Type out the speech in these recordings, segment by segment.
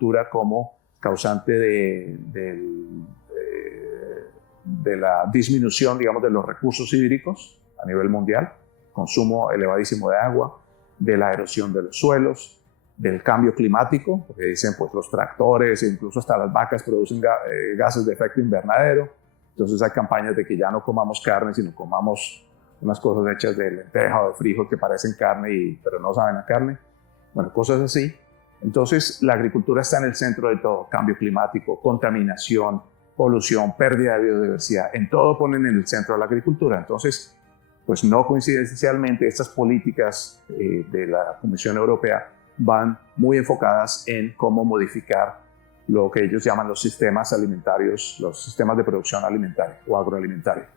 agricultura como causante de la disminución, digamos, de los recursos hídricos a nivel mundial, consumo elevadísimo de agua, de la erosión de los suelos, del cambio climático, porque dicen pues los tractores, incluso hasta las vacas producen gases de efecto invernadero. Entonces hay campañas de que ya no comamos carne, sino comamos unas cosas hechas de lenteja o de frijol que parecen carne, pero no saben a carne. Bueno, cosas así. Entonces la agricultura está en el centro de todo: cambio climático, contaminación, polución, pérdida de biodiversidad. En todo ponen en el centro de la agricultura. Entonces, pues no coincidencialmente, estas políticas de la Comisión Europea van muy enfocadas en cómo modificar lo que ellos llaman los sistemas alimentarios, los sistemas de producción alimentaria o agroalimentaria.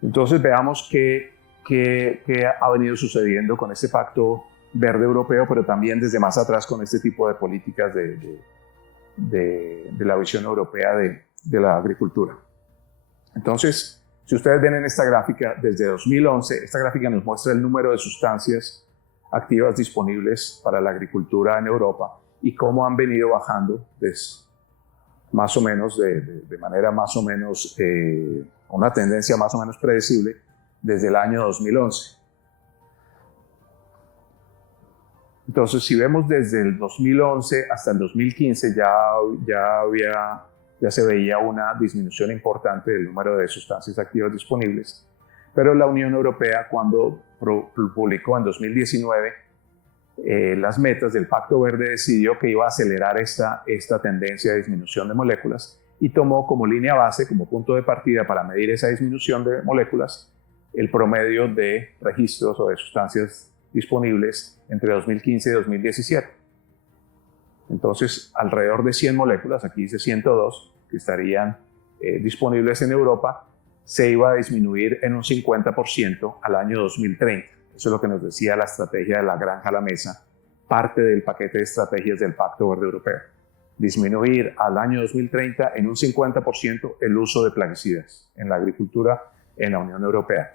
Entonces veamos qué ha venido sucediendo con este Pacto Verde Europeo, pero también desde más atrás con este tipo de políticas de la visión europea de la agricultura. Entonces, si ustedes ven en esta gráfica, desde 2011, esta gráfica nos muestra el número de sustancias activas disponibles para la agricultura en Europa y cómo han venido bajando más o menos de manera más o menos, una tendencia más o menos predecible desde el año 2011. Entonces, si vemos desde el 2011 hasta el 2015, ya se veía una disminución importante del número de sustancias activas disponibles. Pero la Unión Europea, cuando publicó en 2019 las metas del Pacto Verde, decidió que iba a acelerar esta tendencia de disminución de moléculas y tomó como línea base, como punto de partida para medir esa disminución de moléculas, el promedio de registros o de sustancias disponibles entre 2015 y 2017. Entonces, alrededor de 100 moléculas, aquí dice 102, que estarían disponibles en Europa, se iba a disminuir en un 50% al año 2030. Eso es lo que nos decía la estrategia de la granja a la mesa, parte del paquete de estrategias del Pacto Verde Europeo. Disminuir al año 2030 en un 50% el uso de plaguicidas en la agricultura en la Unión Europea.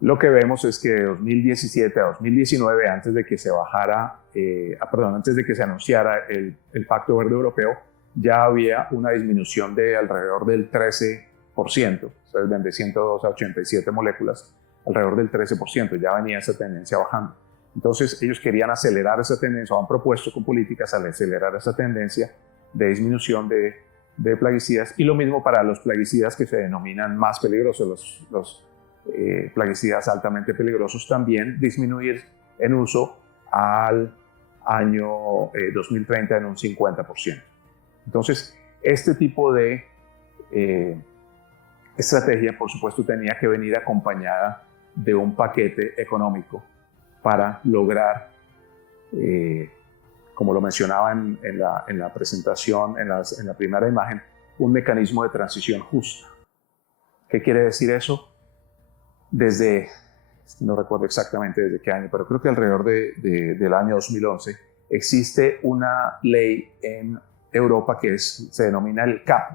Lo que vemos es que de 2017 a 2019, antes de que se anunciara el Pacto Verde Europeo, ya había una disminución de alrededor del 13%. Ustedes ven de 102 a 87 moléculas, alrededor del 13%, ya venía esa tendencia bajando. Entonces ellos querían acelerar esa tendencia, o han propuesto con políticas acelerar esa tendencia de disminución de plaguicidas, y lo mismo para los plaguicidas que se denominan más peligrosos, los plaguicidas altamente peligrosos, también disminuir en uso al año 2030 en un 50%. Entonces, este tipo de estrategia, por supuesto, tenía que venir acompañada de un paquete económico para lograr, como lo mencionaba en la presentación, en la primera imagen, un mecanismo de transición justa. ¿Qué quiere decir eso? No recuerdo exactamente desde qué año, pero creo que alrededor del año 2011 existe una ley en Europa que se denomina el CAP,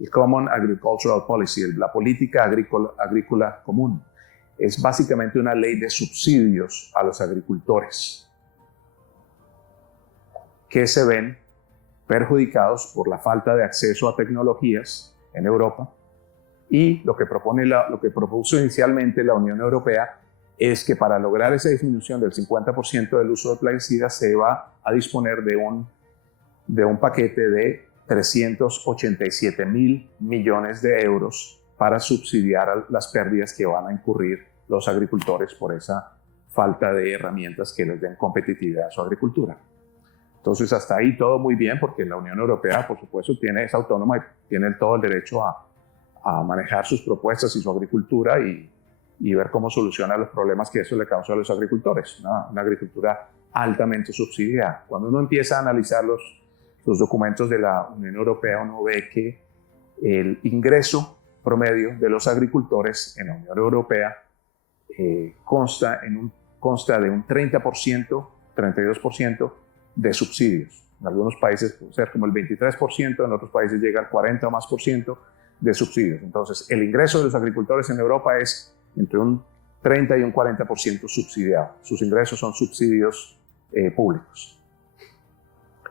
el Common Agricultural Policy, la política agrícola común. Es básicamente una ley de subsidios a los agricultores que se ven perjudicados por la falta de acceso a tecnologías en Europa. Y lo que propuso inicialmente la Unión Europea es que para lograr esa disminución del 50% del uso de plaguicidas se va a disponer de un paquete de 387.000 millones de euros para subsidiar las pérdidas que van a incurrir los agricultores por esa falta de herramientas que les den competitividad a su agricultura. Entonces, hasta ahí todo muy bien, porque la Unión Europea, por supuesto, es autónoma y tiene todo el derecho a manejar sus propuestas y su agricultura y ver cómo soluciona los problemas que eso le causa a los agricultores. Una agricultura altamente subsidiada. Cuando uno empieza a analizar los documentos de la Unión Europea, uno ve que el ingreso promedio de los agricultores en la Unión Europea consta de un 30%, 32% de subsidios. En algunos países puede ser como el 23%, en otros países llega al 40 o más% de subsidios. Entonces, el ingreso de los agricultores en Europa es entre un 30 y un 40% subsidiado. Sus ingresos son subsidios públicos.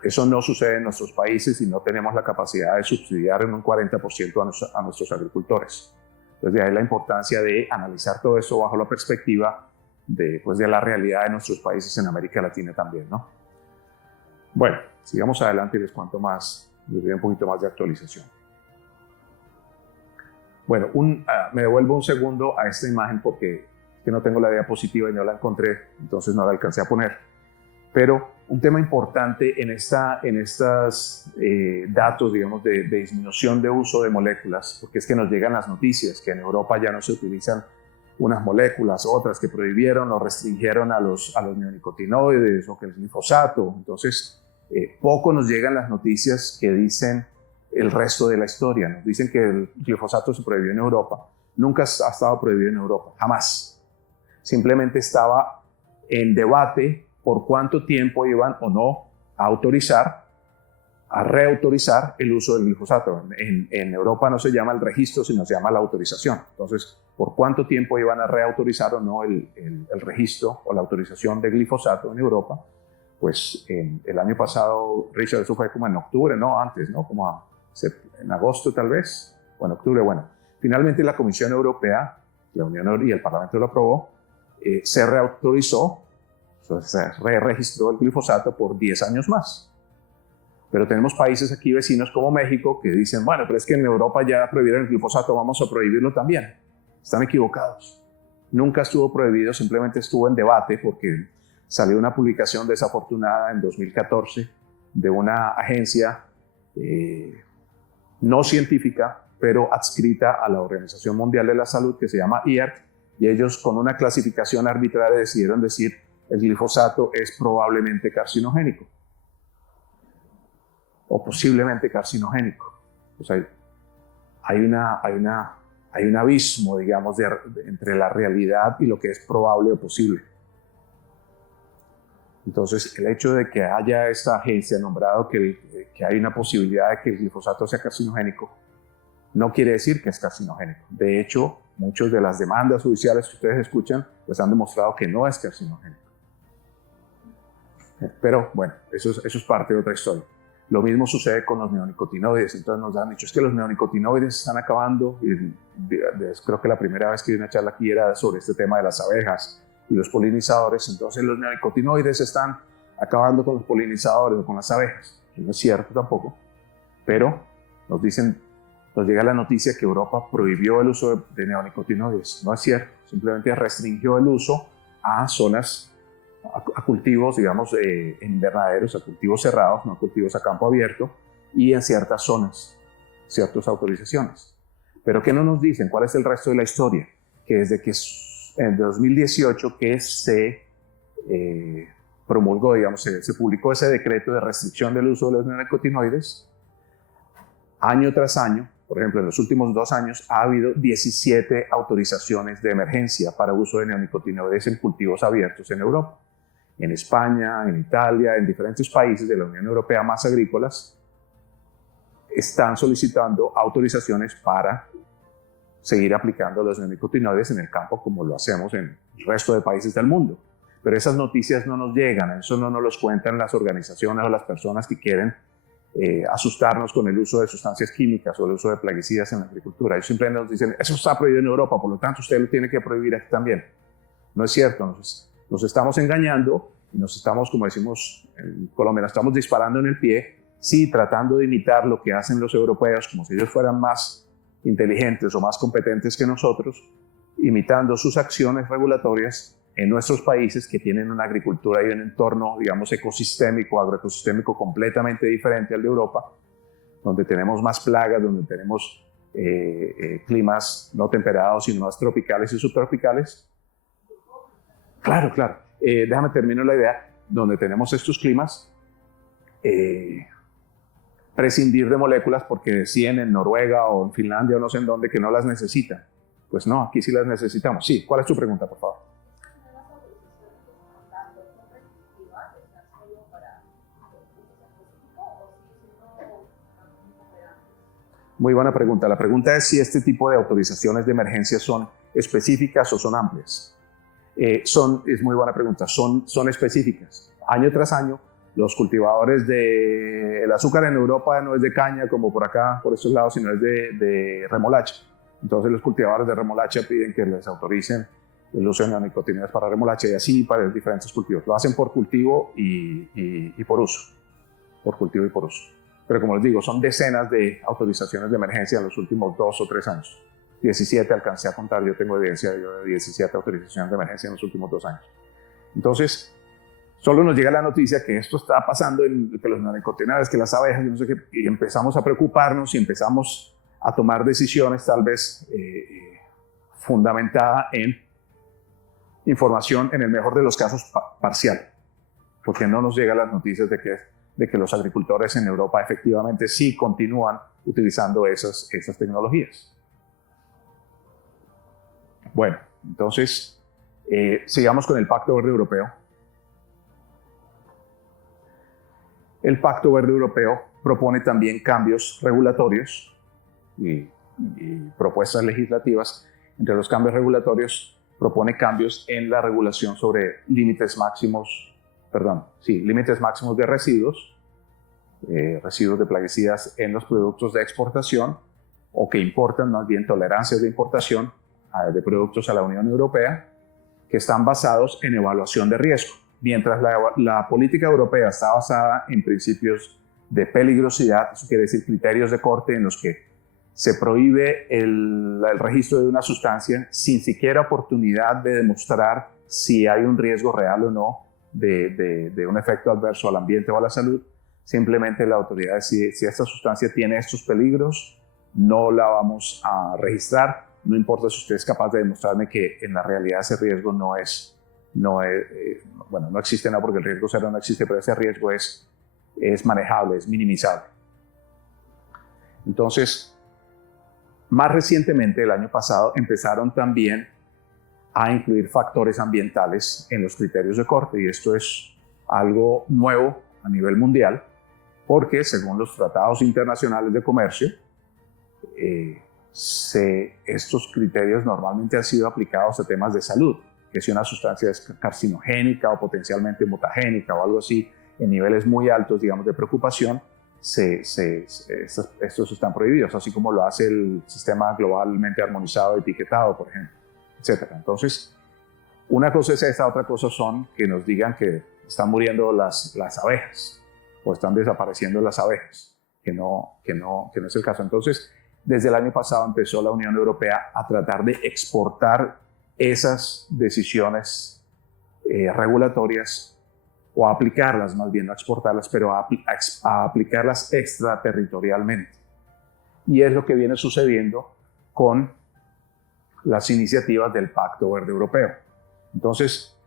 Eso no sucede en nuestros países y no tenemos la capacidad de subsidiar en un 40% a nuestros agricultores. Entonces, de ahí la importancia de analizar todo eso bajo la perspectiva de la realidad de nuestros países en América Latina también, ¿no? Bueno, sigamos adelante y les cuento más, les doy un poquito más de actualización. Bueno, me devuelvo un segundo a esta imagen porque que no tengo la diapositiva y no la encontré, entonces no la alcancé a poner. Pero un tema importante en estos datos, digamos, de disminución de uso de moléculas, porque es que nos llegan las noticias que en Europa ya no se utilizan unas moléculas, otras que prohibieron o restringieron a los neonicotinoides o que el glifosato. Entonces, poco nos llegan las noticias que dicen el resto de la historia. Nos dicen que el glifosato se prohibió en Europa. Nunca ha estado prohibido en Europa, jamás. Simplemente estaba en debate por cuánto tiempo iban o no a reautorizar el uso del glifosato. En Europa no se llama el registro, sino se llama la autorización. Entonces, por cuánto tiempo iban a reautorizar o no el registro o la autorización de glifosato en Europa. Pues el año pasado, Richard, eso fue como en octubre, no antes, ¿no? Como en agosto tal vez, o en octubre. Bueno, finalmente la Comisión Europea, la Unión y el Parlamento lo aprobó, se reautorizó, se re-registró el glifosato por 10 años más. Pero tenemos países aquí vecinos como México que dicen, bueno, pero es que en Europa ya prohibieron el glifosato, vamos a prohibirlo también. Están equivocados. Nunca estuvo prohibido, simplemente estuvo en debate porque salió una publicación desafortunada en 2014 de una agencia no científica, pero adscrita a la Organización Mundial de la Salud, que se llama IARC, y ellos con una clasificación arbitraria decidieron decir el glifosato es probablemente carcinogénico o posiblemente carcinogénico. Pues hay un abismo, digamos, entre la realidad y lo que es probable o posible. Entonces, el hecho de que haya esta agencia nombrado que hay una posibilidad de que el glifosato sea carcinogénico, no quiere decir que es carcinogénico. De hecho, muchas de las demandas judiciales que ustedes escuchan, pues han demostrado que no es carcinogénico. Pero bueno, eso es parte de otra historia. Lo mismo sucede con los neonicotinoides. Entonces nos han dicho, es que los neonicotinoides están acabando. Y creo que la primera vez que di una charla aquí era sobre este tema de las abejas y los polinizadores. Entonces los neonicotinoides están acabando con los polinizadores o con las abejas. Que no es cierto tampoco. Pero nos llega la noticia que Europa prohibió el uso de neonicotinoides. No es cierto. Simplemente restringió el uso a zonas, a cultivos, digamos, en invernaderos, a cultivos cerrados, no a cultivos a campo abierto, y en ciertas zonas, ciertas autorizaciones. Pero ¿qué no nos dicen? ¿Cuál es el resto de la historia? Que desde que en 2018 que se promulgó, digamos, se publicó ese decreto de restricción del uso de los neonicotinoides, año tras año, por ejemplo, en los últimos 2 años ha habido 17 autorizaciones de emergencia para uso de neonicotinoides en cultivos abiertos en Europa. En España, en Italia, en diferentes países de la Unión Europea más agrícolas, están solicitando autorizaciones para seguir aplicando los neonicotinoides en el campo como lo hacemos en el resto de países del mundo. Pero esas noticias no nos llegan, eso no nos los cuentan las organizaciones o las personas que quieren asustarnos con el uso de sustancias químicas o el uso de plaguicidas en la agricultura. Ellos simplemente nos dicen, eso está prohibido en Europa, por lo tanto usted lo tiene que prohibir aquí también. No es cierto, nos estamos engañando y nos estamos, como decimos en Colombia, nos estamos disparando en el pie, sí, tratando de imitar lo que hacen los europeos, como si ellos fueran más inteligentes o más competentes que nosotros, imitando sus acciones regulatorias en nuestros países que tienen una agricultura y un entorno, digamos, ecosistémico, agroecosistémico completamente diferente al de Europa, donde tenemos más plagas, donde tenemos climas no temperados, sino más tropicales y subtropicales. Claro. Déjame terminar la idea. Donde tenemos estos climas, prescindir de moléculas porque decían en Noruega o en Finlandia o no sé en dónde que no las necesitan. Pues no, aquí sí las necesitamos. Sí, ¿cuál es tu pregunta, por favor? Muy buena pregunta. La pregunta es si este tipo de autorizaciones de emergencia son específicas o son amplias. Es muy buena pregunta, son específicas. Año tras año, los cultivadores el azúcar en Europa no es de caña como por acá, por estos lados, sino es de remolacha. Entonces los cultivadores de remolacha piden que les autoricen el uso de neonicotinoides para remolacha y así para diferentes cultivos. Lo hacen por cultivo y por uso. Por cultivo y por uso. Pero como les digo, son decenas de autorizaciones de emergencia en los últimos 2 o 3 años. 17 alcancé a contar, yo tengo evidencia de 17 autorizaciones de emergencia en los últimos 2 años. Entonces, solo nos llega la noticia que esto está pasando, que los neonicotinoides, que las abejas, y no sé qué, y empezamos a preocuparnos y empezamos a tomar decisiones tal vez fundamentada en información, en el mejor de los casos, parcial, porque no nos llegan las noticias de que los agricultores en Europa efectivamente sí continúan utilizando esas tecnologías. Bueno, entonces, sigamos con el Pacto Verde Europeo. El Pacto Verde Europeo propone también cambios regulatorios y propuestas legislativas. Entre los cambios regulatorios propone cambios en la regulación sobre límites máximos de residuos, residuos de plaguicidas en los productos de exportación o que importan, más bien tolerancias de importación de productos a la Unión Europea que están basados en evaluación de riesgo. Mientras la política europea está basada en principios de peligrosidad, eso quiere decir criterios de corte en los que se prohíbe el registro de una sustancia sin siquiera oportunidad de demostrar si hay un riesgo real o no de un efecto adverso al ambiente o a la salud. Simplemente la autoridad decide si esta sustancia tiene estos peligros, no la vamos a registrar. No importa si usted es capaz de demostrarme que en la realidad ese riesgo no existe, no porque el riesgo cero no existe, pero ese riesgo es manejable, es minimizable. Entonces, más recientemente, el año pasado, empezaron también a incluir factores ambientales en los criterios de corte, y esto es algo nuevo a nivel mundial, porque según los tratados internacionales de comercio, estos criterios normalmente han sido aplicados a temas de salud, que si una sustancia es carcinogénica o potencialmente mutagénica o algo así, en niveles muy altos, digamos, de preocupación, estos están prohibidos, así como lo hace el sistema globalmente armonizado de etiquetado, por ejemplo, etc. Entonces, una cosa es esa, otra cosa son que nos digan que están muriendo las abejas o están desapareciendo las abejas, que no es el caso. Entonces, desde el año pasado empezó la Unión Europea a tratar de exportar esas decisiones regulatorias o a aplicarlas, más bien no a exportarlas, pero a aplicarlas extraterritorialmente. Y es lo que viene sucediendo con las iniciativas del Pacto Verde Europeo. Entonces,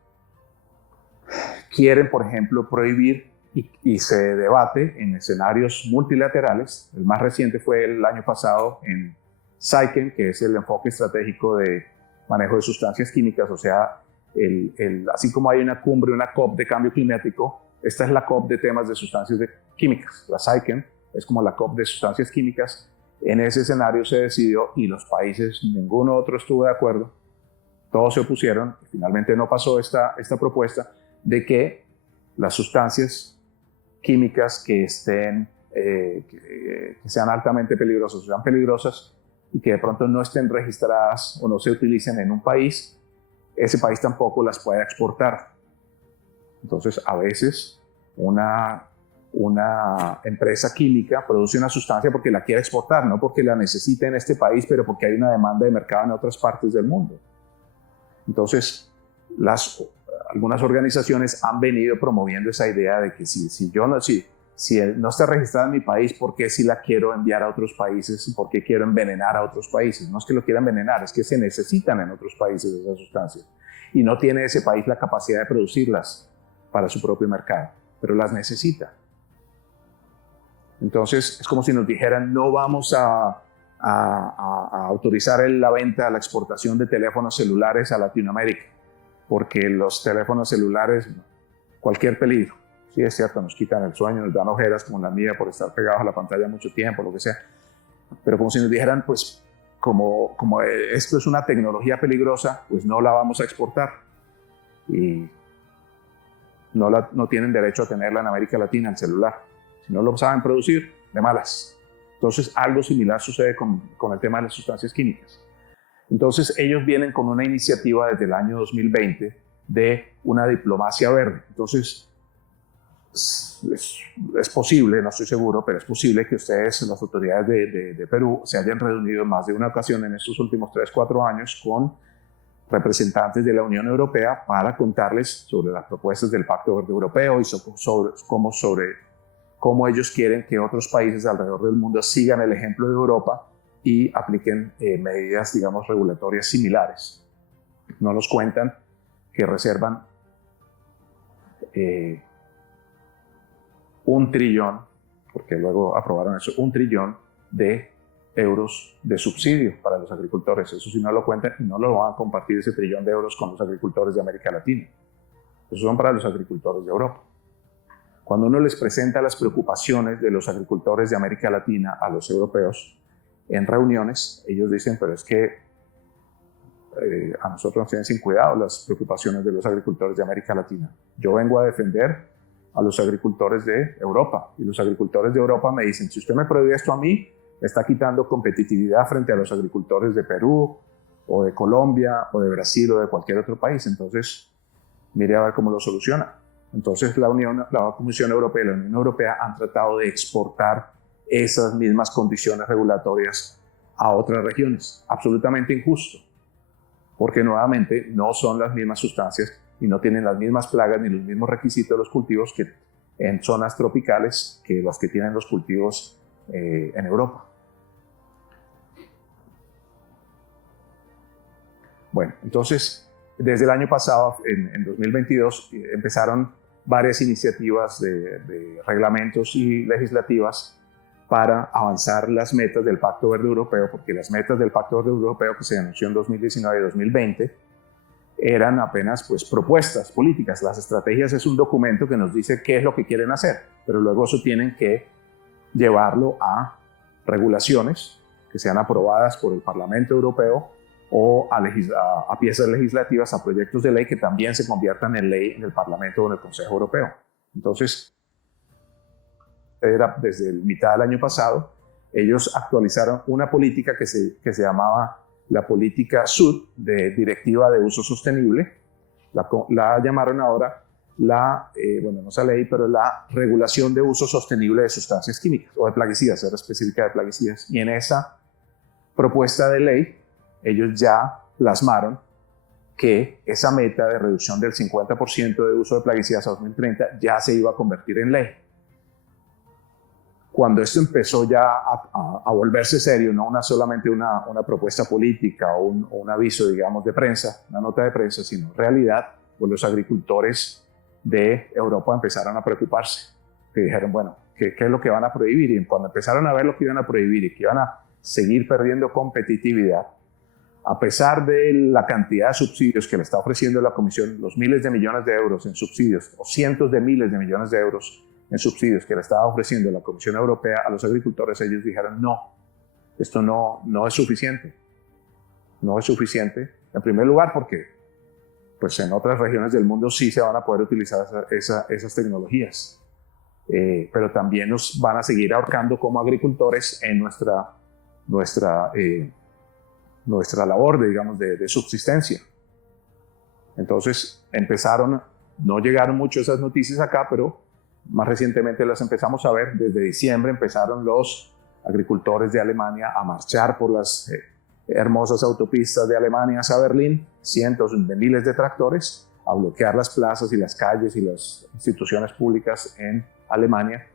quieren, por ejemplo, prohibir y se debate en escenarios multilaterales. El más reciente fue el año pasado en SAICEM, que es el enfoque estratégico de manejo de sustancias químicas, o sea, así como hay una cumbre, una COP de cambio climático, esta es la COP de temas de sustancias químicas. La SAICEM es como la COP de sustancias químicas. En ese escenario se decidió y los países, ninguno otro estuvo de acuerdo, todos se opusieron, y finalmente no pasó esta propuesta de que las sustancias químicas que sean altamente peligrosas, o sean peligrosas y que de pronto no estén registradas o no se utilicen en un país, ese país tampoco las puede exportar. Entonces, a veces una empresa química produce una sustancia porque la quiere exportar, no porque la necesite en este país, pero porque hay una demanda de mercado en otras partes del mundo. Entonces, algunas organizaciones han venido promoviendo esa idea de que si no está registrada en mi país, ¿por qué si la quiero enviar a otros países? ¿Por qué quiero envenenar a otros países? No es que lo quiera envenenar, es que se necesitan en otros países esas sustancias. Y no tiene ese país la capacidad de producirlas para su propio mercado, pero las necesita. Entonces, es como si nos dijeran, no vamos a autorizar la venta, la exportación de teléfonos celulares a Latinoamérica, porque los teléfonos celulares, cualquier peligro, sí es cierto, nos quitan el sueño, nos dan ojeras como la mía por estar pegados a la pantalla mucho tiempo, lo que sea, pero como si nos dijeran, pues como esto es una tecnología peligrosa, pues no la vamos a exportar. y no tienen derecho a tenerla en América Latina, el celular. Si no lo saben producir, de malas. Entonces, algo similar sucede con el tema de las sustancias químicas. Entonces, ellos vienen con una iniciativa desde el año 2020 de una diplomacia verde. Entonces, es posible, no estoy seguro, pero es posible que ustedes, las autoridades de Perú, se hayan reunido en más de una ocasión en estos últimos 3-4 años con representantes de la Unión Europea para contarles sobre las propuestas del Pacto Verde Europeo y sobre cómo ellos quieren que otros países alrededor del mundo sigan el ejemplo de Europa y apliquen medidas, digamos, regulatorias similares. No nos cuentan que reservan 1 trillón, porque luego aprobaron eso, 1 trillón de euros de subsidio para los agricultores. Eso sí no lo cuentan y no lo van a compartir ese trillón de euros con los agricultores de América Latina. Eso son para los agricultores de Europa. Cuando uno les presenta las preocupaciones de los agricultores de América Latina a los europeos en reuniones, ellos dicen, pero es que a nosotros nos tienen sin cuidado las preocupaciones de los agricultores de América Latina. Yo vengo a defender a los agricultores de Europa y los agricultores de Europa me dicen, si usted me prohíbe esto a mí, está quitando competitividad frente a los agricultores de Perú o de Colombia o de Brasil o de cualquier otro país. Entonces, mire a ver cómo lo soluciona. Entonces, la Comisión Europea y la Unión Europea han tratado de exportar esas mismas condiciones regulatorias a otras regiones. Absolutamente injusto, porque nuevamente no son las mismas sustancias y no tienen las mismas plagas ni los mismos requisitos de los cultivos que en zonas tropicales que los que tienen los cultivos en Europa. Bueno, entonces, desde el año pasado, en 2022, empezaron varias iniciativas de reglamentos y legislativas para avanzar las metas del Pacto Verde Europeo, porque las metas del Pacto Verde Europeo que se anunció en 2019 y 2020 eran apenas pues, propuestas políticas. Las estrategias es un documento que nos dice qué es lo que quieren hacer, pero luego eso tienen que llevarlo a regulaciones que sean aprobadas por el Parlamento Europeo o a piezas legislativas, a proyectos de ley que también se conviertan en ley en el Parlamento o en el Consejo Europeo. Entonces, desde mitad del año pasado, ellos actualizaron una política que se llamaba la política SUD, de Directiva de Uso Sostenible. La llamaron ahora bueno, no es la ley, pero la Regulación de Uso Sostenible de Sustancias Químicas, o de plaguicidas, era específica de plaguicidas. Y en esa propuesta de ley, ellos ya plasmaron que esa meta de reducción del 50% de uso de plaguicidas a 2030 ya se iba a convertir en ley. Cuando esto empezó ya a volverse serio, no solamente una propuesta política o un aviso, digamos, de prensa, una nota de prensa, sino realidad, pues los agricultores de Europa empezaron a preocuparse. Que dijeron, bueno, ¿qué es lo que van a prohibir? Y cuando empezaron a ver lo que iban a prohibir y que iban a seguir perdiendo competitividad, a pesar de la cantidad de subsidios que le está ofreciendo la Comisión, los miles de millones de euros en subsidios, o cientos de miles de millones de euros en subsidios que le estaba ofreciendo la Comisión Europea a los agricultores, ellos dijeron, no, esto no es suficiente. No es suficiente, en primer lugar, porque pues en otras regiones del mundo sí se van a poder utilizar esas tecnologías. Pero también nos van a seguir ahorcando como agricultores en nuestra labor, digamos, de subsistencia. Entonces no llegaron mucho esas noticias acá, pero más recientemente las empezamos a ver. Desde diciembre empezaron los agricultores de Alemania a marchar por las hermosas autopistas de Alemania hacia Berlín, cientos de miles de tractores, a bloquear las plazas y las calles y las instituciones públicas en Alemania,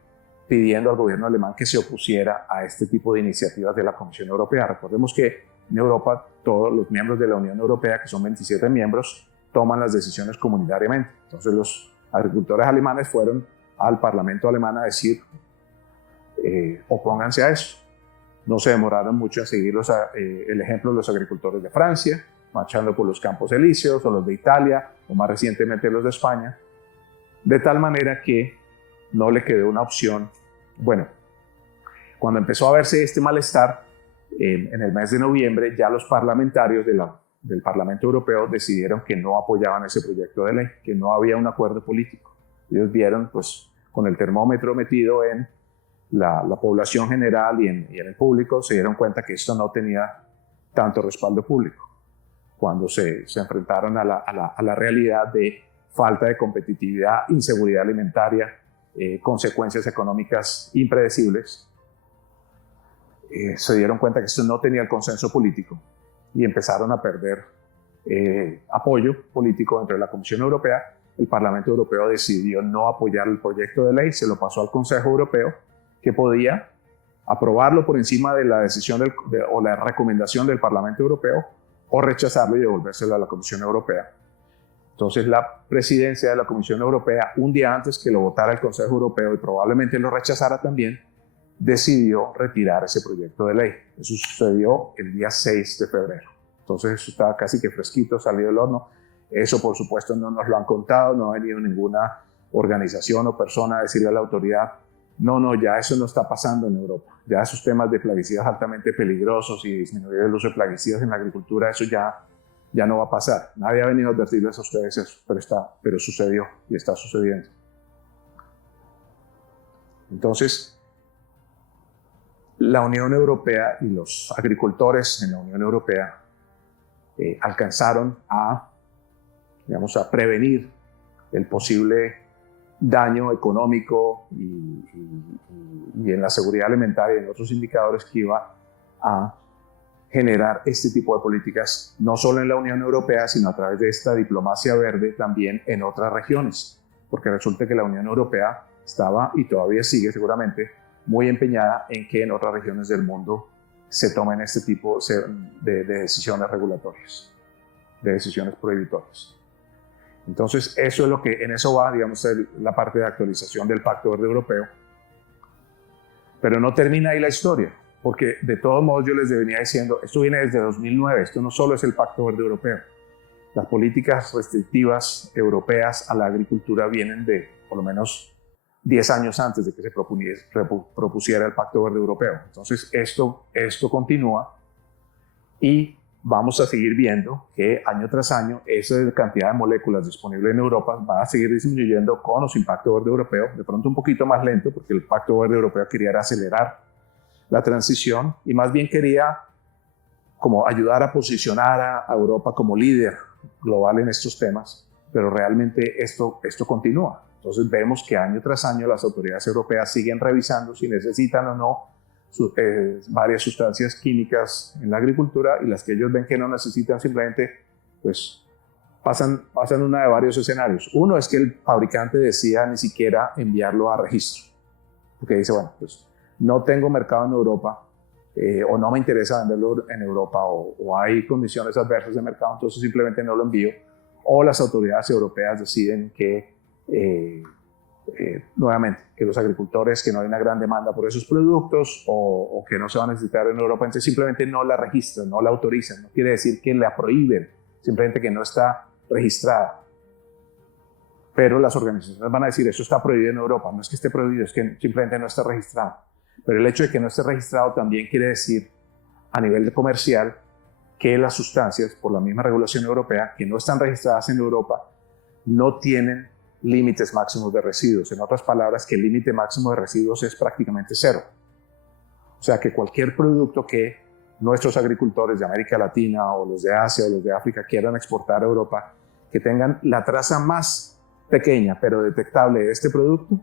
pidiendo al gobierno alemán que se opusiera a este tipo de iniciativas de la Comisión Europea. Recordemos que en Europa todos los miembros de la Unión Europea, que son 27 miembros, toman las decisiones comunitariamente. Entonces los agricultores alemanes fueron al Parlamento alemán a decir, opónganse a eso. No se demoraron mucho en seguir el ejemplo de los agricultores de Francia, marchando por los Campos Elíseos, o los de Italia, o más recientemente los de España, de tal manera que no le quedó una opción. Bueno, cuando empezó a verse este malestar, en el mes de noviembre, ya los parlamentarios de del Parlamento Europeo decidieron que no apoyaban ese proyecto de ley, que no había un acuerdo político. Ellos vieron, pues, con el termómetro metido en la población general y en el público, se dieron cuenta que esto no tenía tanto respaldo público. Cuando se enfrentaron a la realidad de falta de competitividad, inseguridad alimentaria, consecuencias económicas impredecibles, se dieron cuenta que esto no tenía el consenso político y empezaron a perder apoyo político dentro de la Comisión Europea. El Parlamento Europeo decidió no apoyar el proyecto de ley, se lo pasó al Consejo Europeo, que podía aprobarlo por encima de la decisión o la recomendación del Parlamento Europeo o rechazarlo y devolvérselo a la Comisión Europea. Entonces la presidencia de la Comisión Europea, un día antes que lo votara el Consejo Europeo y probablemente lo rechazara también, decidió retirar ese proyecto de ley. Eso sucedió el día 6 de febrero. Entonces eso estaba casi que fresquito, salió del horno. Eso, por supuesto, no nos lo han contado, no ha venido ninguna organización o persona a decirle a la autoridad, no, ya eso no está pasando en Europa. Ya esos temas de plaguicidas altamente peligrosos y disminuir el uso de plaguicidas en la agricultura, eso ya no va a pasar. Nadie ha venido a advertirles a ustedes eso, pero sucedió y está sucediendo. Entonces, la Unión Europea y los agricultores en la Unión Europea alcanzaron a prevenir el posible daño económico y en la seguridad alimentaria y en otros indicadores que iba a generar este tipo de políticas, no solo en la Unión Europea, sino a través de esta diplomacia verde también en otras regiones, porque resulta que la Unión Europea estaba y todavía sigue seguramente muy empeñada en que en otras regiones del mundo se tomen este tipo de decisiones regulatorias, de decisiones prohibitorias. Entonces, eso es lo que en eso va, digamos, la parte de actualización del Pacto Verde Europeo. Pero no termina ahí la historia, porque de todos modos yo les venía diciendo, esto viene desde 2009, esto no solo es el Pacto Verde Europeo. Las políticas restrictivas europeas a la agricultura vienen de por lo menos 10 años antes de que se propusiera el Pacto Verde Europeo. Entonces, esto continúa y vamos a seguir viendo que año tras año esa cantidad de moléculas disponibles en Europa va a seguir disminuyendo con o sin Pacto Verde Europeo, de pronto un poquito más lento, porque el Pacto Verde Europeo quería acelerar la transición y más bien quería como ayudar a posicionar a Europa como líder global en estos temas, pero realmente esto continúa. Entonces vemos que año tras año las autoridades europeas siguen revisando si necesitan o no varias sustancias químicas en la agricultura, y las que ellos ven que no necesitan simplemente pues pasan una de varios escenarios. Uno es que el fabricante decida ni siquiera enviarlo a registro, porque dice, bueno, pues no tengo mercado en Europa o no me interesa venderlo en Europa o hay condiciones adversas de mercado, entonces simplemente no lo envío. O las autoridades europeas deciden que nuevamente, que los agricultores, que no hay una gran demanda por esos productos o que no se van a necesitar en Europa, entonces simplemente no la registran, no la autorizan. No quiere decir que la prohíben, simplemente que no está registrada. Pero las organizaciones van a decir, eso está prohibido en Europa. No es que esté prohibido, es que simplemente no está registrado. Pero el hecho de que no esté registrado también quiere decir, a nivel comercial, que las sustancias, por la misma regulación europea, que no están registradas en Europa, no tienen límites máximos de residuos. En otras palabras, que el límite máximo de residuos es prácticamente cero. O sea que cualquier producto que nuestros agricultores de América Latina o los de Asia o los de África quieran exportar a Europa, que tengan la traza más pequeña pero detectable de este producto,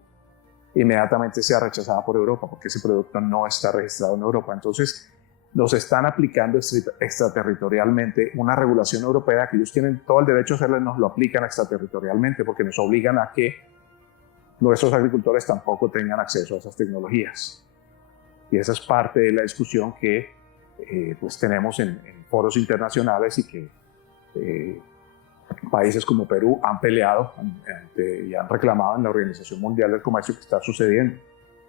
inmediatamente sea rechazada por Europa, porque ese producto no está registrado en Europa. Entonces, nos están aplicando extraterritorialmente una regulación europea que ellos tienen todo el derecho a hacerlo, nos lo aplican extraterritorialmente porque nos obligan a que nuestros agricultores tampoco tengan acceso a esas tecnologías. Y esa es parte de la discusión que pues tenemos en foros internacionales y que países como Perú han peleado y han reclamado en la Organización Mundial del Comercio que está sucediendo.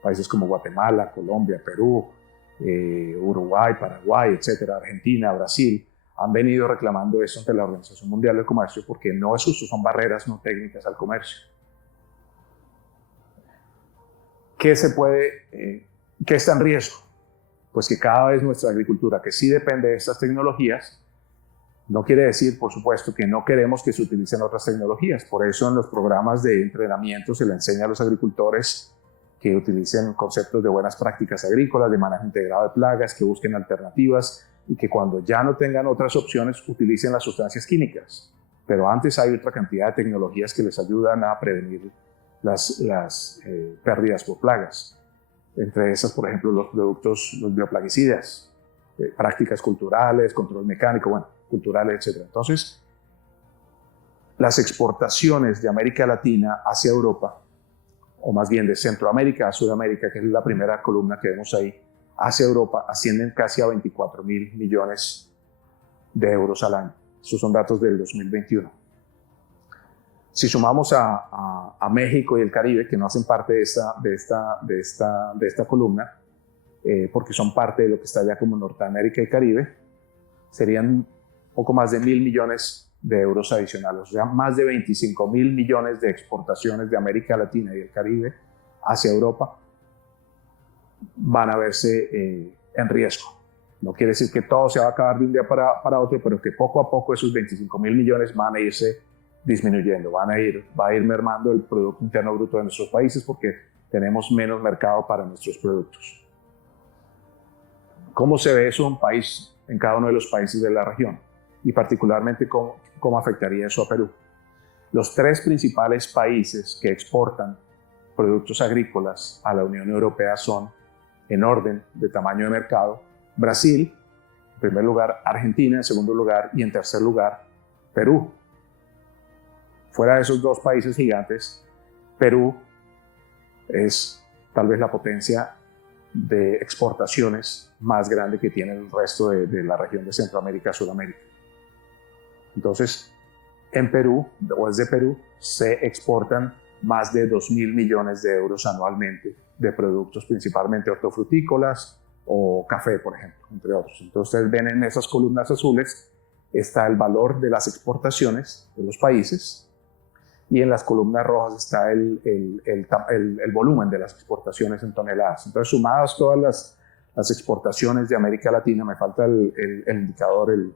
Países como Guatemala, Colombia, Perú, Uruguay, Paraguay, etcétera, Argentina, Brasil, han venido reclamando eso ante la Organización Mundial del Comercio porque no es justo, son barreras no técnicas al comercio. ¿Qué está en riesgo? Pues que cada vez nuestra agricultura, que sí depende de estas tecnologías, No quiere decir, por supuesto, que no queremos que se utilicen otras tecnologías. Por eso en los programas de entrenamiento se le enseña a los agricultores que utilicen conceptos de buenas prácticas agrícolas, de manejo integrado de plagas, que busquen alternativas y que cuando ya no tengan otras opciones utilicen las sustancias químicas. Pero antes hay otra cantidad de tecnologías que les ayudan a prevenir las pérdidas por plagas. Entre esas, por ejemplo, los bioplaguicidas, prácticas culturales, control mecánico, bueno, culturales, etc. Entonces, las exportaciones de América Latina hacia Europa, o más bien de Centroamérica a Sudamérica, que es la primera columna que vemos ahí, hacia Europa, ascienden casi a 24.000 millones de euros al año. Estos son datos del 2021. Si sumamos a México y el Caribe, que no hacen parte de esta columna, porque son parte de lo que está allá como Norteamérica y Caribe, serían poco más de 1.000 millones de euros adicionales, o sea, más de 25.000 millones de exportaciones de América Latina y el Caribe hacia Europa van a verse en riesgo. No quiere decir que todo se va a acabar de un día para otro, pero que poco a poco esos 25.000 millones van a irse disminuyendo, va a ir mermando el Producto Interno Bruto de nuestros países porque tenemos menos mercado para nuestros productos. ¿Cómo se ve eso en cada uno de los países de la región? Y particularmente cómo afectaría eso a Perú. Los tres principales países que exportan productos agrícolas a la Unión Europea son, en orden de tamaño de mercado, Brasil, en primer lugar, Argentina en segundo lugar y en tercer lugar, Perú. Fuera de esos dos países gigantes, Perú es tal vez la potencia de exportaciones más grande que tiene el resto de la región de Centroamérica, Sudamérica. Entonces, en Perú, o desde Perú, se exportan más de 2.000 millones de euros anualmente de productos, principalmente hortofrutícolas o café, por ejemplo, entre otros. Entonces, ustedes ven en esas columnas azules está el valor de las exportaciones de los países y en las columnas rojas está el volumen de las exportaciones en toneladas. Entonces, sumadas todas las exportaciones de América Latina, me falta el indicador, el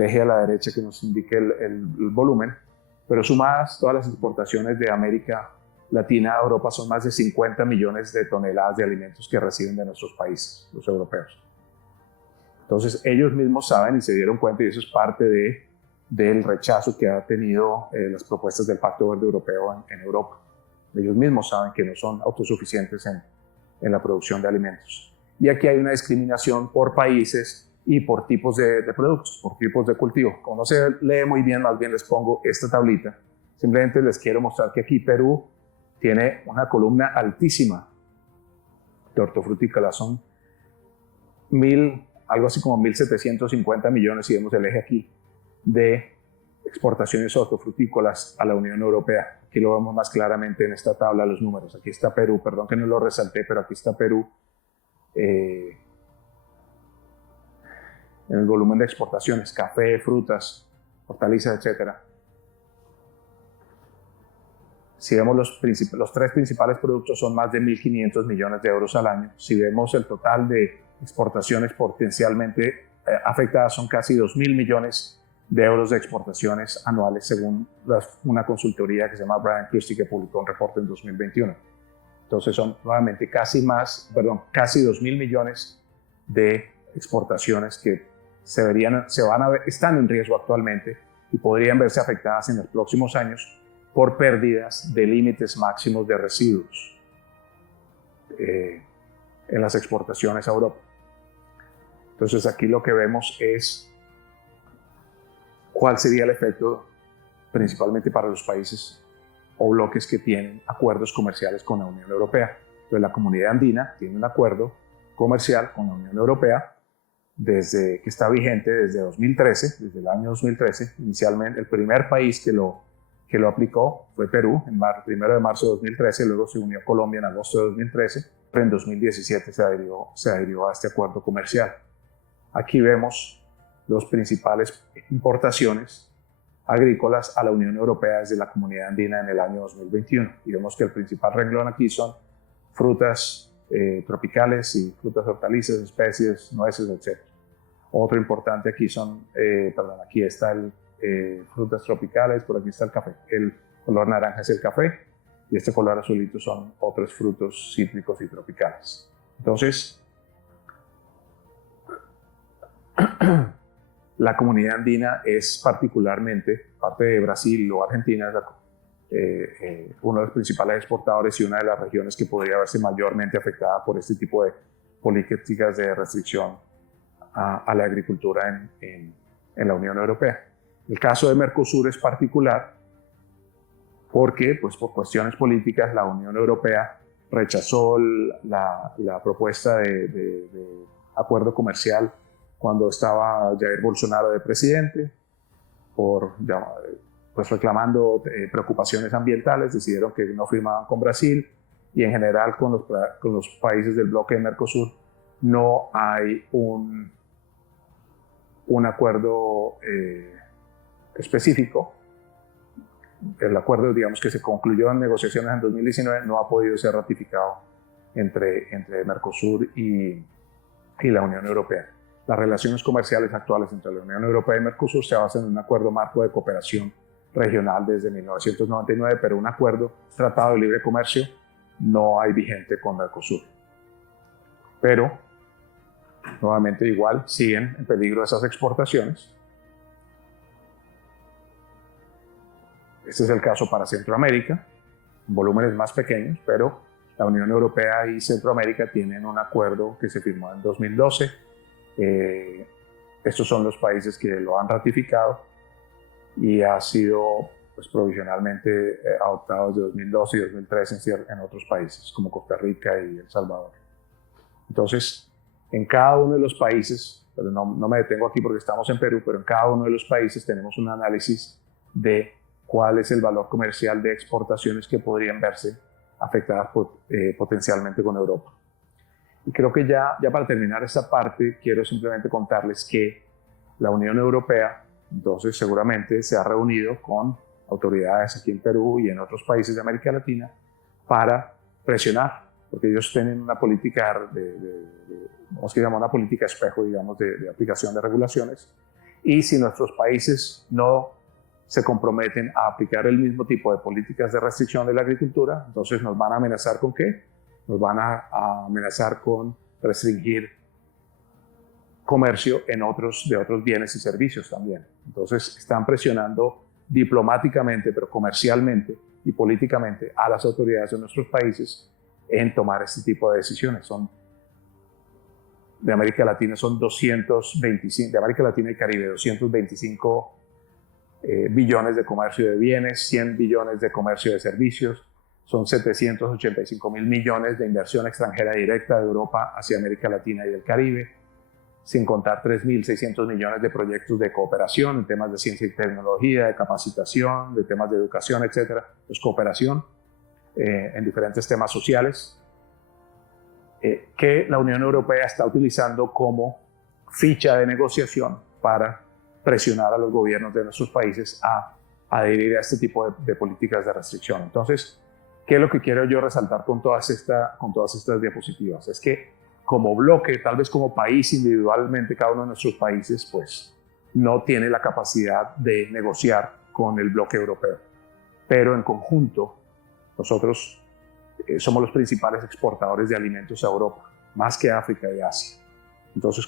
eje a la derecha que nos indique el volumen, pero sumadas todas las exportaciones de América Latina a Europa son más de 50 millones de toneladas de alimentos que reciben de nuestros países, los europeos. Entonces ellos mismos saben y se dieron cuenta, y eso es parte del rechazo que ha tenido las propuestas del Pacto Verde Europeo en Europa. Ellos mismos saben que no son autosuficientes en la producción de alimentos. Y aquí hay una discriminación por países y por tipos de productos, por tipos de cultivo. Como no se lee muy bien, más bien les pongo esta tablita. Simplemente les quiero mostrar que aquí Perú tiene una columna altísima de hortofrutícolas. Son algo así como 1.750 millones, si vemos el eje aquí, de exportaciones hortofrutícolas a la Unión Europea. Aquí lo vemos más claramente en esta tabla, los números. Aquí está Perú, perdón que no lo resalté, pero aquí está Perú. En el volumen de exportaciones, café, frutas, hortalizas, etc. Si vemos los tres principales productos son más de 1.500 millones de euros al año. Si vemos el total de exportaciones potencialmente afectadas son casi 2.000 millones de euros de exportaciones anuales según una consultoría que se llama Bryan Christie que publicó un reporte en 2021. Entonces son nuevamente casi 2.000 millones de exportaciones que están en riesgo actualmente y podrían verse afectadas en los próximos años por pérdidas de límites máximos de residuos en las exportaciones a Europa. Entonces aquí lo que vemos es cuál sería el efecto principalmente para los países o bloques que tienen acuerdos comerciales con la Unión Europea. Entonces la Comunidad Andina tiene un acuerdo comercial con la Unión Europea que está vigente desde 2013, desde el año 2013. Inicialmente el primer país que lo aplicó fue Perú, el 1 de marzo de 2013, luego se unió Colombia en agosto de 2013, pero en 2017 se adhirió a este acuerdo comercial. Aquí vemos las principales importaciones agrícolas a la Unión Europea desde la Comunidad Andina en el año 2021. Y vemos que el principal renglón aquí son frutas tropicales y frutas hortalizas, especies, nueces, etc. Otro importante aquí son, aquí está el frutas tropicales, por aquí está el café. El color naranja es el café y este color azulito son otros frutos cítricos y tropicales. Entonces, la comunidad andina es particularmente, parte de Brasil o Argentina, uno de los principales exportadores y una de las regiones que podría verse mayormente afectada por este tipo de políticas de restricción a la agricultura en la Unión Europea. El caso de Mercosur es particular porque, pues, por cuestiones políticas, la Unión Europea rechazó la propuesta de acuerdo comercial cuando estaba Jair Bolsonaro de presidente, pues reclamando preocupaciones ambientales, decidieron que no firmaban con Brasil y en general con los países del bloque de Mercosur no hay un acuerdo específico. El acuerdo, digamos, que se concluyó en negociaciones en 2019 no ha podido ser ratificado entre Mercosur y la Unión Europea. Las relaciones comerciales actuales entre la Unión Europea y Mercosur se basan en un acuerdo marco de cooperación regional desde 1999, pero un tratado de libre comercio no hay vigente con Mercosur. Pero, nuevamente, igual siguen en peligro esas exportaciones. Este es el caso para Centroamérica, volúmenes más pequeños, pero la Unión Europea y Centroamérica tienen un acuerdo que se firmó en 2012. Estos son los países que lo han ratificado y ha sido, pues, provisionalmente adoptado desde 2012 y 2013 en otros países como Costa Rica y El Salvador. Entonces, en cada uno de los países, pero no me detengo aquí porque estamos en Perú, pero en cada uno de los países tenemos un análisis de cuál es el valor comercial de exportaciones que podrían verse afectadas potencialmente con Europa. Y creo que ya para terminar esta parte, quiero simplemente contarles que la Unión Europea, entonces, seguramente se ha reunido con autoridades aquí en Perú y en otros países de América Latina para presionar, porque ellos tienen una política una política espejo, digamos, de aplicación de regulaciones. Y si nuestros países no se comprometen a aplicar el mismo tipo de políticas de restricción de la agricultura, entonces nos van a amenazar ¿con qué? Nos van a amenazar con restringir comercio de otros bienes y servicios también. Entonces están presionando diplomáticamente, pero comercialmente y políticamente a las autoridades de nuestros países en tomar este tipo de decisiones. De América Latina son 225, de América Latina y Caribe, 225 billones de comercio de bienes, 100 billones de comercio de servicios, son 785 mil millones de inversión extranjera directa de Europa hacia América Latina y el Caribe, sin contar 3.600 millones de proyectos de cooperación en temas de ciencia y tecnología, de capacitación, de temas de educación, etc. Pues cooperación en diferentes temas sociales, que la Unión Europea está utilizando como ficha de negociación para presionar a los gobiernos de nuestros países a adherir a este tipo de políticas de restricción. Entonces, ¿qué es lo que quiero yo resaltar con todas estas diapositivas? Es que como bloque, tal vez como país individualmente, cada uno de nuestros países, pues no tiene la capacidad de negociar con el bloque europeo. Pero en conjunto, nosotros somos los principales exportadores de alimentos a Europa, más que África y Asia. Entonces,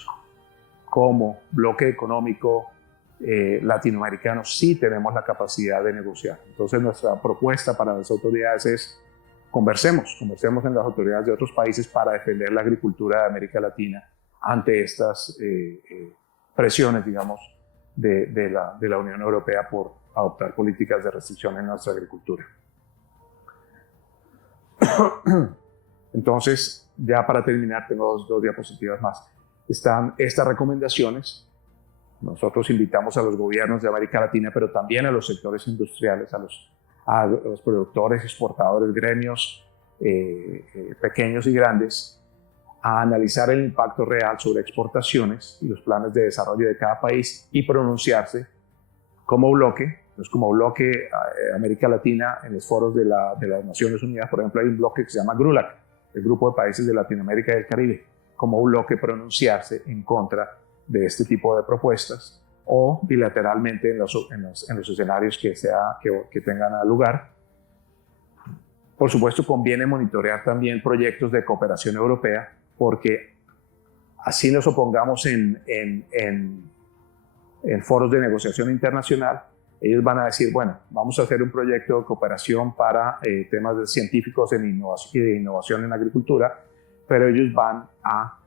como bloque económico latinoamericano, sí tenemos la capacidad de negociar. Entonces, nuestra propuesta para las autoridades es conversemos en las autoridades de otros países para defender la agricultura de América Latina ante estas presiones, digamos, de la Unión Europea por adoptar políticas de restricción en nuestra agricultura. Entonces, ya para terminar, tengo dos diapositivas más. Están estas recomendaciones. Nosotros invitamos a los gobiernos de América Latina, pero también a los sectores industriales, a los productores, exportadores, gremios pequeños y grandes, a analizar el impacto real sobre exportaciones y los planes de desarrollo de cada país y pronunciarse como bloque. Pues como bloque América Latina en los foros de las Naciones Unidas, por ejemplo, hay un bloque que se llama GRULAC, el Grupo de Países de Latinoamérica y el Caribe, como un bloque pronunciarse en contra de este tipo de propuestas o bilateralmente en los escenarios que tengan lugar. Por supuesto, conviene monitorear también proyectos de cooperación europea, porque así nos opongamos en foros de negociación internacional, ellos van a decir, bueno, vamos a hacer un proyecto de cooperación para temas de científicos y de innovación en agricultura, pero ellos van a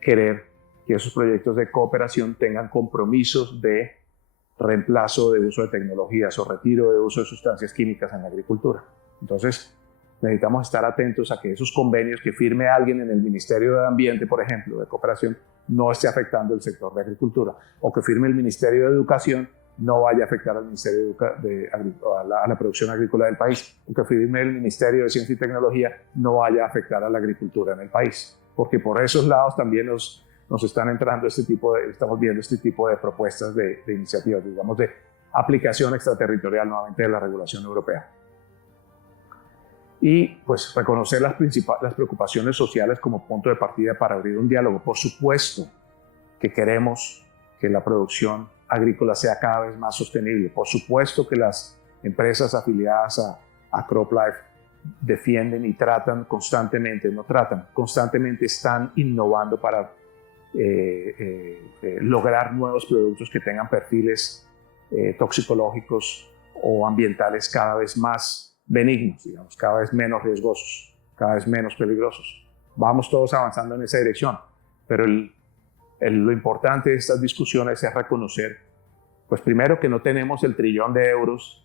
querer que esos proyectos de cooperación tengan compromisos de reemplazo de uso de tecnologías o retiro de uso de sustancias químicas en la agricultura. Entonces, necesitamos estar atentos a que esos convenios que firme alguien en el Ministerio de Ambiente, por ejemplo, de cooperación, no esté afectando el sector de agricultura, o que firme el Ministerio de Educación no vaya a afectar al Ministerio a la producción agrícola del país, o que firme el Ministerio de Ciencia y Tecnología no vaya a afectar a la agricultura en el país, porque por esos lados también nos están entrando estamos viendo este tipo de propuestas de iniciativas, digamos, de aplicación extraterritorial nuevamente de la regulación europea. Y pues reconocer las preocupaciones sociales como punto de partida para abrir un diálogo. Por supuesto que queremos que la producción agrícola sea cada vez más sostenible. Por supuesto que las empresas afiliadas a CropLife defienden y tratan constantemente, constantemente están innovando para lograr nuevos productos que tengan perfiles toxicológicos o ambientales cada vez más benignos, digamos, cada vez menos riesgosos, cada vez menos peligrosos. Vamos todos avanzando en esa dirección, pero lo importante de estas discusiones es reconocer, pues primero, que no tenemos el trillón de euros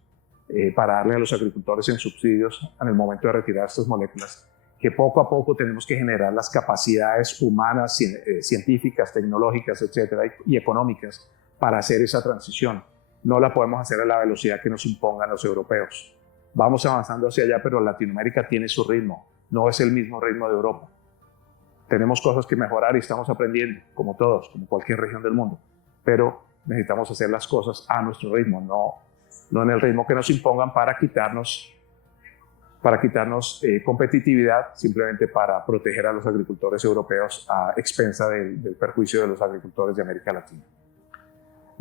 para darle a los agricultores en subsidios en el momento de retirar estas moléculas, que poco a poco tenemos que generar las capacidades humanas, científicas, tecnológicas, etcétera, y económicas para hacer esa transición. No la podemos hacer a la velocidad que nos impongan los europeos. Vamos avanzando hacia allá, pero Latinoamérica tiene su ritmo, no es el mismo ritmo de Europa. Tenemos cosas que mejorar y estamos aprendiendo, como todos, como cualquier región del mundo, pero necesitamos hacer las cosas a nuestro ritmo, no en el ritmo que nos impongan para quitarnos competitividad, simplemente para proteger a los agricultores europeos a expensa del perjuicio de los agricultores de América Latina.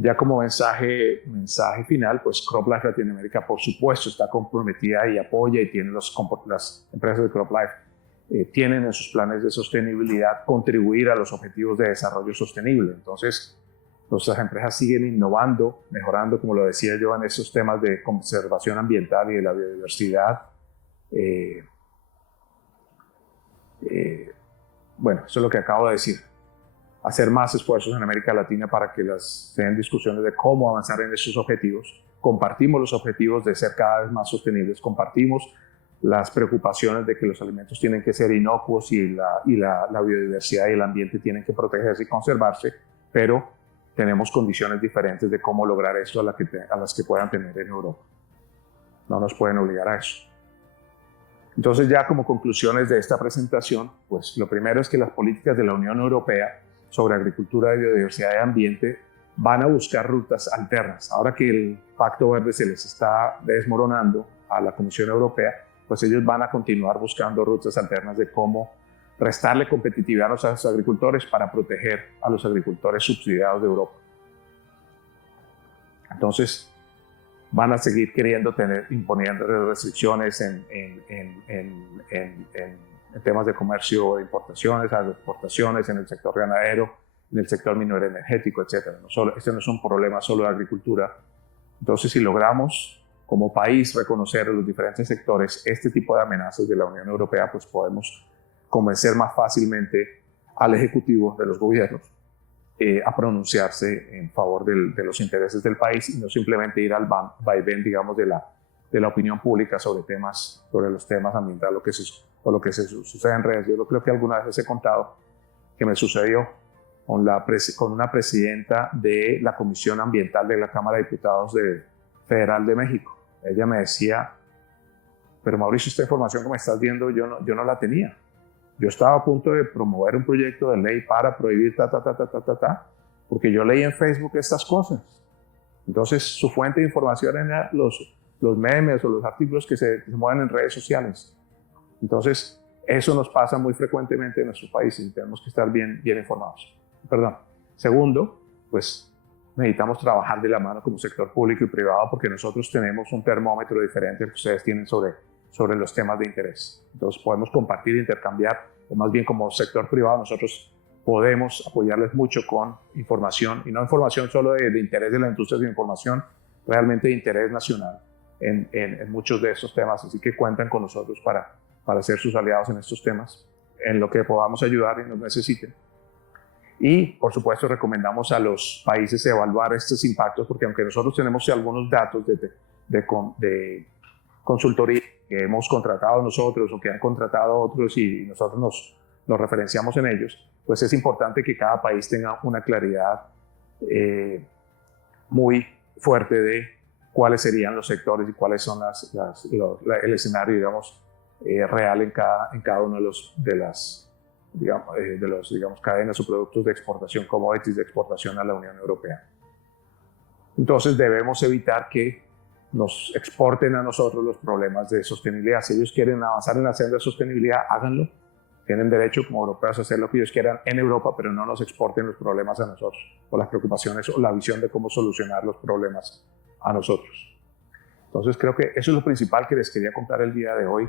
Ya como mensaje final, pues CropLife Latinoamérica, por supuesto, está comprometida y apoya, y tiene las empresas de CropLife tienen en sus planes de sostenibilidad contribuir a los objetivos de desarrollo sostenible. Entonces, nuestras empresas siguen innovando, mejorando, como lo decía yo, en esos temas de conservación ambiental y de la biodiversidad. Bueno, eso es lo que acabo de decir. Hacer más esfuerzos en América Latina para que se den discusiones de cómo avanzar en esos objetivos. Compartimos los objetivos de ser cada vez más sostenibles, compartimos las preocupaciones de que los alimentos tienen que ser inocuos y la biodiversidad y el ambiente tienen que protegerse y conservarse, pero tenemos condiciones diferentes de cómo lograr esto a las que puedan tener en Europa. No nos pueden obligar a eso. Entonces, ya como conclusiones de esta presentación, pues lo primero es que las políticas de la Unión Europea sobre agricultura, biodiversidad y ambiente van a buscar rutas alternas. Ahora que el Pacto Verde se les está desmoronando a la Comisión Europea, pues ellos van a continuar buscando rutas alternas de cómo restarle competitividad a los agricultores para proteger a los agricultores subsidiados de Europa. Entonces, van a seguir queriendo imponiendo restricciones en temas de comercio, de importaciones, a exportaciones, en el sector ganadero, en el sector minero energético, etc. Este no es un problema solo de agricultura. Entonces, si logramos como país reconocer en los diferentes sectores este tipo de amenazas de la Unión Europea, pues podemos convencer más fácilmente al Ejecutivo de los gobiernos a pronunciarse en favor de los intereses del país y no simplemente ir al vaivén, digamos, de la opinión pública sobre los temas ambientales o lo que sucede en redes. Yo creo que alguna vez les he contado que me sucedió con una presidenta de la Comisión Ambiental de la Cámara de Diputados Federal de México. Ella me decía, pero Mauricio, esta información que me estás viendo yo no la tenía. Yo estaba a punto de promover un proyecto de ley para prohibir porque yo leí en Facebook estas cosas. Entonces, su fuente de información eran los memes o los artículos que se mueven en redes sociales. Entonces, eso nos pasa muy frecuentemente en nuestros países y tenemos que estar bien informados. Perdón. Segundo, pues necesitamos trabajar de la mano como sector público y privado porque nosotros tenemos un termómetro diferente que ustedes tienen sobre los temas de interés. Entonces podemos compartir, intercambiar, o más bien como sector privado nosotros podemos apoyarles mucho con información, y no información solo de interés de la industria, sino información realmente de interés nacional en muchos de estos temas. Así que cuentan con nosotros para ser sus aliados en estos temas, en lo que podamos ayudar y nos necesiten. Y, por supuesto, recomendamos a los países evaluar estos impactos, porque aunque nosotros tenemos algunos datos de consultoría que hemos contratado nosotros o que han contratado otros y nosotros nos referenciamos en ellos, pues es importante que cada país tenga una claridad muy fuerte de cuáles serían los sectores y cuáles son el escenario, digamos, real en cada uno de las cadenas o productos de exportación, commodities de exportación a la Unión Europea. Entonces debemos evitar que nos exporten a nosotros los problemas de sostenibilidad. Si ellos quieren avanzar en la senda de sostenibilidad, háganlo. Tienen derecho como europeos a hacer lo que ellos quieran en Europa, pero no nos exporten los problemas a nosotros, o las preocupaciones o la visión de cómo solucionar los problemas a nosotros. Entonces creo que eso es lo principal que les quería contar el día de hoy.